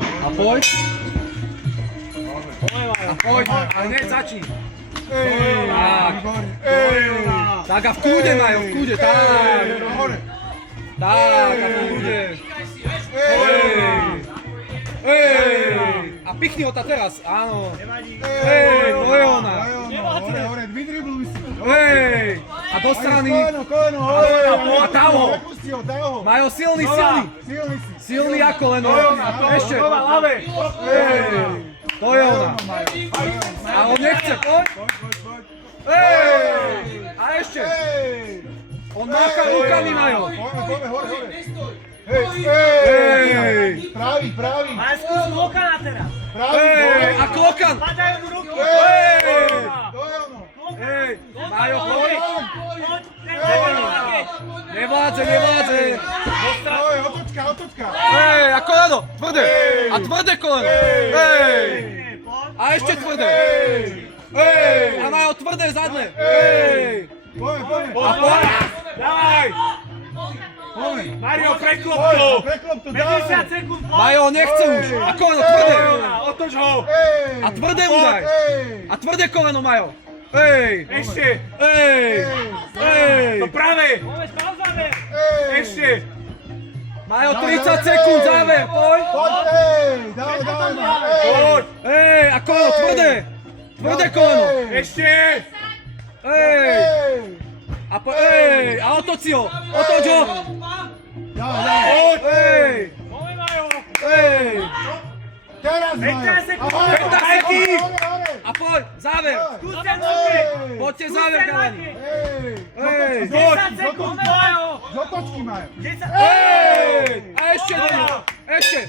A poď. A poď, ale hneď začni. Tak. Tak a v kúde majú, v kúde, tak. Tak a v kúde. A pichni ho tá teraz, áno. To je ona. A do strany. A tam ho. Majú silný. Silný ako len. Ešte. To je ona. A on nechce, poď. A ešte. On mácha rukami, Majo. Pravý. Majú skús Lokana teraz. A Klokan. Padajú do ruky. Majo, poď. Nevládze. Otočka. A koleno, tvrdé. A tvrdé koleno. A ešte tvrdé. A Majo, tvrdé zadné. A poď. Dávaj. Mario, preklop to. 50 sekúnd. Majo, nechce už. A koleno, tvrdé. Otoč ho. A tvrdé mu daj. A tvrdé koleno, Majo. Ešte. To pravé. Ešte. Majo, 30 sekúnd, záver, poď. Poď. A koleno, tvrdé. Tvrdé koleno. Ešte. A otoč ho. Otoč ho. Poď. Teraz 15 sekúnd. 15 sekúnd. A poď, záver. Skúste nohy. Poďte záver, kalani. 10 sekúnd. Z otočky majú. 10. A ešte do neho. Ešte.